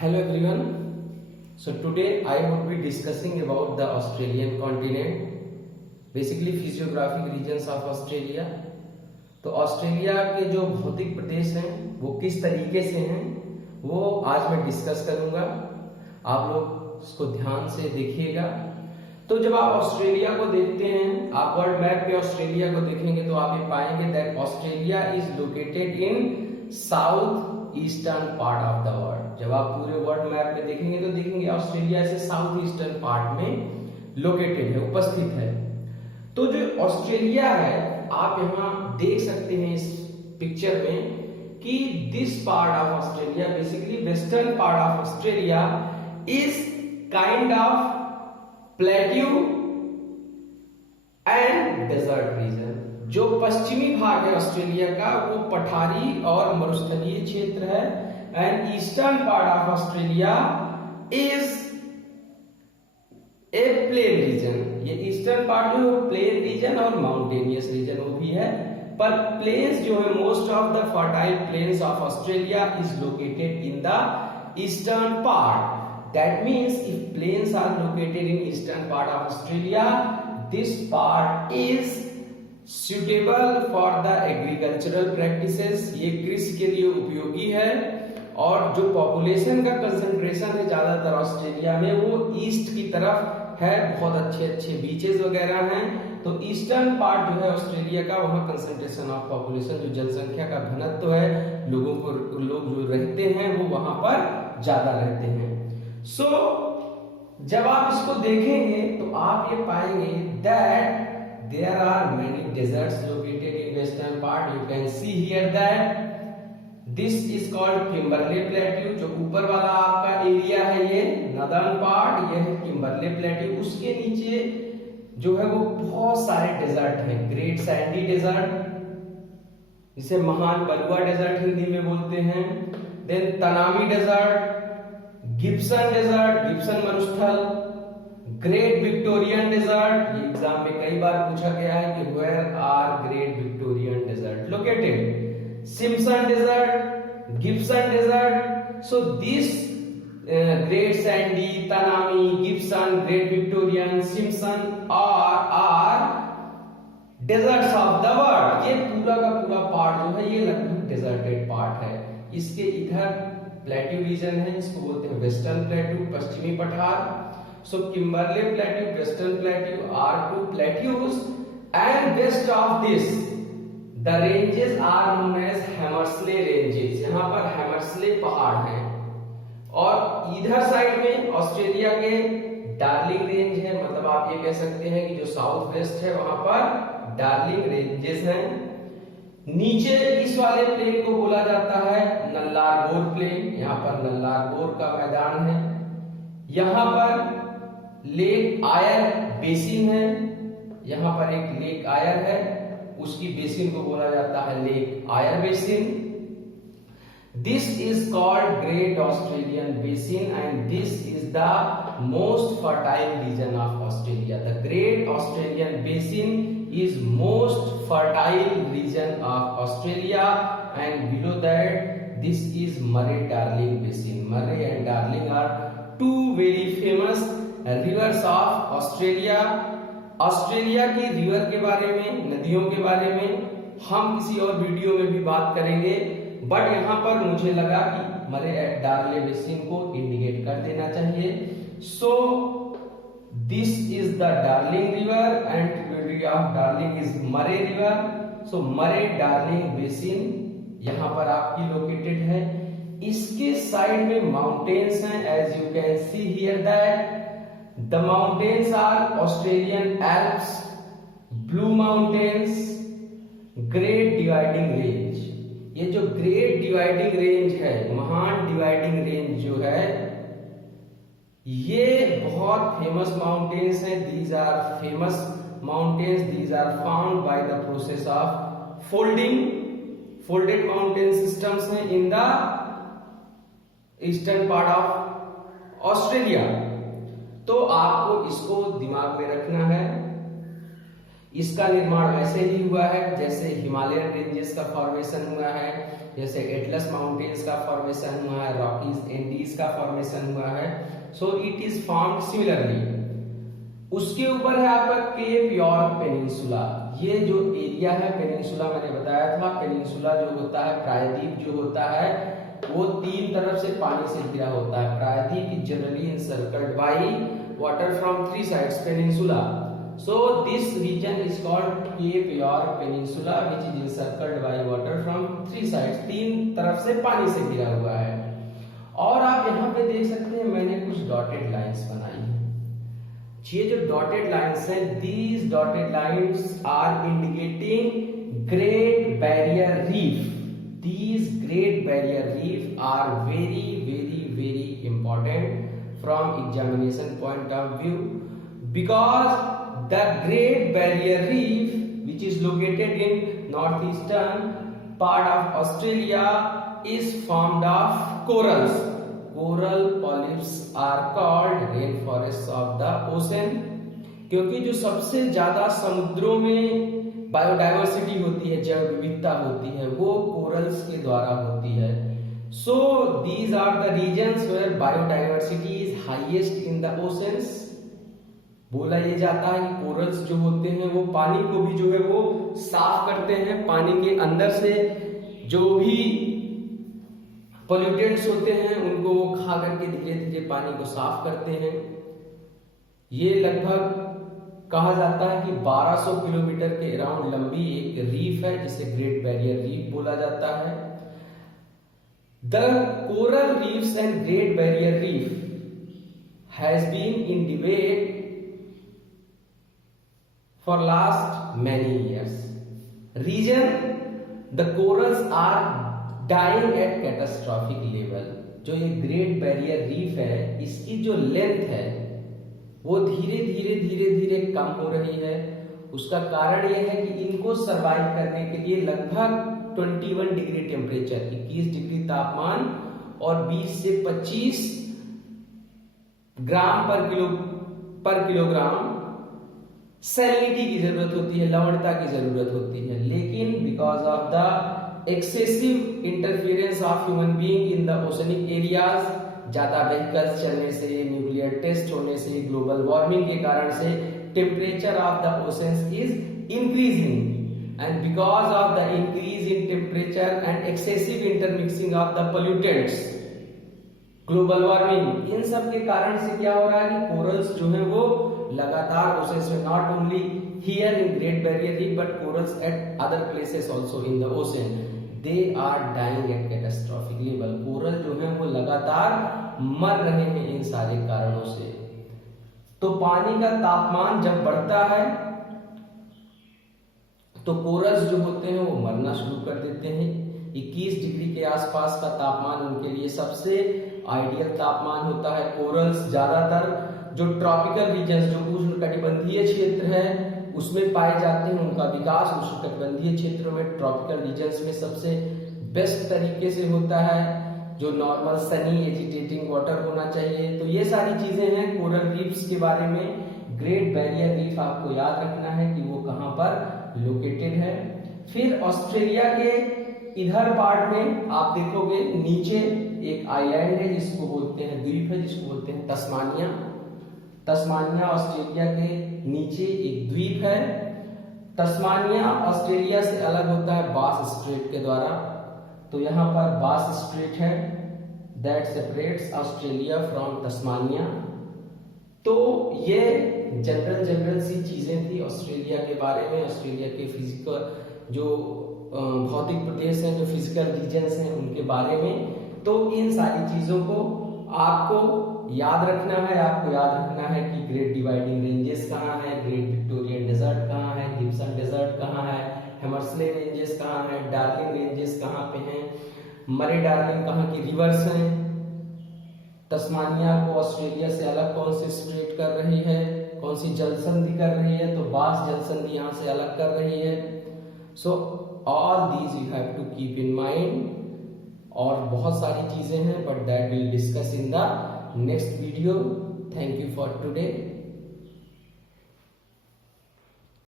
Hello everyone. So today I would be discussing about the Australian continent, basically physiographic regions of Australia. तो Australia के जो भौतिक प्रदेश हैं वो किस तरीके से हैं वो आज मैं डिस्कस करूंगा। आप लोग इसको ध्यान से देखिएगा। तो जब आप ऑस्ट्रेलिया को देखते हैं, आप वर्ल्ड मैप पे ऑस्ट्रेलिया को देखेंगे तो आप ये पाएंगे that Australia is located in south eastern part of the world. जब आप पूरे वर्ल्ड मैप में देखेंगे तो देखेंगे ऑस्ट्रेलिया से साउथ ईस्टर्न पार्ट में लोकेटेड है, उपस्थित है। तो जो ऑस्ट्रेलिया है आप यहाँ देख सकते हैं इस पिक्चर में कि this part of Australia, basically western part of Australia is kind of plateau and desert region. जो पश्चिमी भाग है ऑस्ट्रेलिया का वो पठारी और मरुस्थलीय क्षेत्र है। And eastern part of Australia is a plain region. ये ईस्टर्न पार्ट जो है प्लेन रीजन और माउंटेनियस रीजन वो भी है, पर प्लेन्स जो है most of the fertile planes of Australia is located in the eastern part. That means if plains are located in eastern part of Australia, this part is suitable for the agricultural practices। ये कृषि के लिए उपयोगी है। और जो population का concentration है ज्यादातर ऑस्ट्रेलिया में वो ईस्ट की तरफ है, बहुत अच्छे अच्छे बीचेस वगैरह हैं। तो ईस्टर्न पार्ट जो है ऑस्ट्रेलिया का, वहाँ कंसंट्रेशन ऑफ पॉपुलेशन, जो जनसंख्या का घनत्व है, लोग जो रहते हैं वो वहां पर ज्यादा रहते हैं। सो जब आप इसको देखेंगे तो आप ये पाएंगे that there are many deserts located in western part. You can see here that this is called Kimberley plateau. जो ऊपर वाला आपका एरिया है ये नदर्न पार्ट, ये है किम्बरले प्लेट्यू। उसके नीचे जो है वो बहुत सारे डेजर्ट हैं। ग्रेट सैंडी डेजर्ट, जिसे महान बलुआ डेजर्ट हिंदी में बोलते हैं। Then Tanami desert, Gibson desert, Gibson मरुस्थल, ग्रेट विक्टोरियन डेजर्ट। ये एग्जाम में कई बार पूछा गया है कि where are Great Victorian desert located. Simpson desert, Gibson desert. So this Great Sandy, Tanami, Gibson, Great Victorian, Simpson are deserts of the world. ये पूरा का पूरा पार्ट जो है ये लगभग डेजर्टेड पार्ट है। इसके इधर प्लेट्यू रीजन है, इसको बोलते हैं वेस्टर्न प्लेट्यू, पश्चिमी पठार। So Kimberley plateau, western plateau are two plateaus and west of this the ranges are known as Hammersley ranges. यहाँ पर हैमर्सले पहाड़ हैं। और इधर साइड में ऑस्ट्रेलिया के डार्लिंग रेंज है, मतलब आप ये कह सकते हैं कि जो साउथ वेस्ट है वहां पर डार्लिंग रेंजेस हैं। नीचे इस वाले प्लेन को बोला जाता है नल्लारगोर प्लेन। यहाँ पर नल्लारगोर का मैदान है। यहाँ पर लेक आयर बेसिन है। यहाँ पर एक लेक आयर है, उसकी बेसिन को बोला जाता है Lake Eyre basin. This is called Great Australian basin and this is the most fertile region of Australia. The Great Australian basin is most fertile region of Australia, and below that this is Murray-Darling basin. Murray and Darling are two very famous rivers of Australia. Australia की river के बारे में, नदियों के बारे में हम किसी और वीडियो में भी बात करेंगे, बट यहाँ पर मुझे लगा कि मरे एंड डार्लिंग बेसिन को इंडिकेट कर देना चाहिए। सो this is the Darling river and tributary of Darling is Murray river. So Murray Darling basin यहाँ पर आपकी लोकेटेड है। इसके साइड में माउंटेन्स हैं, as you can see here that the mountains are Australian Alps, Blue Mountains, Great Dividing Range। ये जो Great Dividing Range है, महान डिवाइडिंग रेंज जो है, ये बहुत फेमस माउंटेन्स हैं। These are famous mountains, these are found by the process of folding. Folded mountain systems हैं in the eastern part of Australia. तो आपको इसको दिमाग में रखना है। इसका निर्माण वैसे ही हुआ है जैसे हिमालयन रेंजेस का फॉर्मेशन हुआ है, जैसे एटलस माउंटेन्स का फॉर्मेशन हुआ है, रॉकीज एंडीज का फॉर्मेशन हुआ है। So it is formed similarly. उसके ऊपर है आपका केप यॉर्क पेनिनसुला। ये जो एरिया है पेनिनसुला, मैंने बताया था पेनिनसुला जो होता है, प्रायद्वीप जो होता है, वो तीन तरफ से पानी से घिरा होता है। प्रायद्वीप is generally encircled by water from three sides peninsula. So this region is called Cape York Peninsula, which is encircled by water from three sides. तीन तरफ से पानी से घिरा हुआ है। और आप यहाँ पे देख सकते हैं मैंने कुछ डॉटेड लाइंस बनाई है। ये जो डॉटेड लाइंस हैं, these dotted lines are indicating Great Barrier Reef. These Great Barrier Reef are very important from examination point of view, because the Great Barrier Reef, which is located in northeastern part of Australia, is formed of corals. Coral polyps are called rainforests of the ocean, क्योंकि जो सबसे ज्यादा समुद्रों में biodiversity होती है, जैव विविधता होती है, वो कोरल्स के द्वारा होती है। So these are the regions where biodiversity is highest in the oceans. बोला ये जाता है कि कोरल्स जो होते हैं वो पानी को भी जो है वो साफ करते हैं। पानी के अंदर से जो भी पोल्यूटेंट्स होते हैं उनको वो खा करके धीरे धीरे पानी को साफ करते हैं। ये लगभग कहा जाता है कि 1200 किलोमीटर के अराउंड लंबी एक रीफ है, जिसे ग्रेट बैरियर रीफ बोला जाता है। The coral reefs and Great Barrier reef has been in debate for last many years. Reason, the corals are dying at catastrophic level. जो ये ग्रेट बैरियर रीफ है, इसकी जो लेंथ है वो धीरे धीरे कम हो रही है। उसका कारण यह है कि इनको सरवाइव करने के लिए लगभग 21 डिग्री टेम्परेचर, 21 डिग्री तापमान और 20 से 25 ग्राम पर किलोग्राम सैलिनिटी की जरूरत होती है, लवणता की जरूरत होती है। लेकिन because of the excessive interference of human being in the oceanic areas, ज्यादा व्हीकल्स चलने से, न्यूक्लियर टेस्ट होने से, ग्लोबल वार्मिंग के कारण से temperature of the oceans is increasing, and because of the increase in temperature and excessive intermixing of the pollutants, global warming, इन सब के कारण से क्या हो रहा है कि कोरल्स जो है वो लगातार ओशंस में, not only here in Great Barrier reef but corals at other places also in the ocean, they are dying at catastrophic level. Coral जो है वो लगातार मर रहे हैं इन सारे कारणों से। तो पानी का तापमान जब बढ़ता है तो कोरल्स जो होते हैं वो मरना शुरू कर देते हैं। 21 डिग्री के आसपास का तापमान उनके लिए सबसे आइडियल तापमान होता है। कोरल्स ज्यादातर जो ट्रॉपिकल रीजन्स, जो उष्णकटिबंधीय क्षेत्र है उसमें पाए जाते हैं। उनका विकास उष्णकटिबंधीय क्षेत्रों में, ट्रॉपिकल रीजन्स में सबसे बेस्ट तरीके से होता है, जो नॉर्मल सनी एजिटेटिंग वाटर होना चाहिए। तो ये सारी चीजें हैं कोरल रीफ्स के बारे में। ग्रेट बैरियर रीफ आपको याद रखना है कि वो कहाँ पर लोकेटेड है। फिर ऑस्ट्रेलिया के इधर पार्ट में आप देखोगे नीचे एक आइलैंड है जिसको बोलते हैं, द्वीप है जिसको बोलते हैं तस्मानिया। तस्मानिया ऑस्ट्रेलिया के नीचे एक द्वीप है। तस्मानिया ऑस्ट्रेलिया से अलग होता है बास स्ट्रेट के द्वारा। तो यहाँ पर बास स्ट्रेट है that separates Australia from Tasmania. तो ये जनरल सी चीजें थी ऑस्ट्रेलिया के बारे में, ऑस्ट्रेलिया के फिजिकल जो भौतिक प्रदेश हैं, जो फिजिकल रीजन्स हैं उनके बारे में। तो इन सारी चीजों को आपको याद रखना है। आपको याद रखना है कि ग्रेट डिवाइडिंग रेंजेस कहाँ है, ग्रेट विक्टोरियन डेजर्ट कहाँ है, गिब्सन डेजर्ट कहाँ है, हेमर्सले रेंजेस कहाँ है, डार्लिंग रेंजेस कहाँ पे हैं, मरे डार्लिंग कहाँ की रिवर्स हैं, तस्मानिया को ऑस्ट्रेलिया से अलग कौन सी स्ट्रेट कर रही है, कौन सी जलसंधि कर रही है, तो बास जलसंधि यहाँ से अलग कर रही है। So all these you have to keep in mind. और बहुत सारी चीजें हैं but that will discuss in the next video. Thank you for today.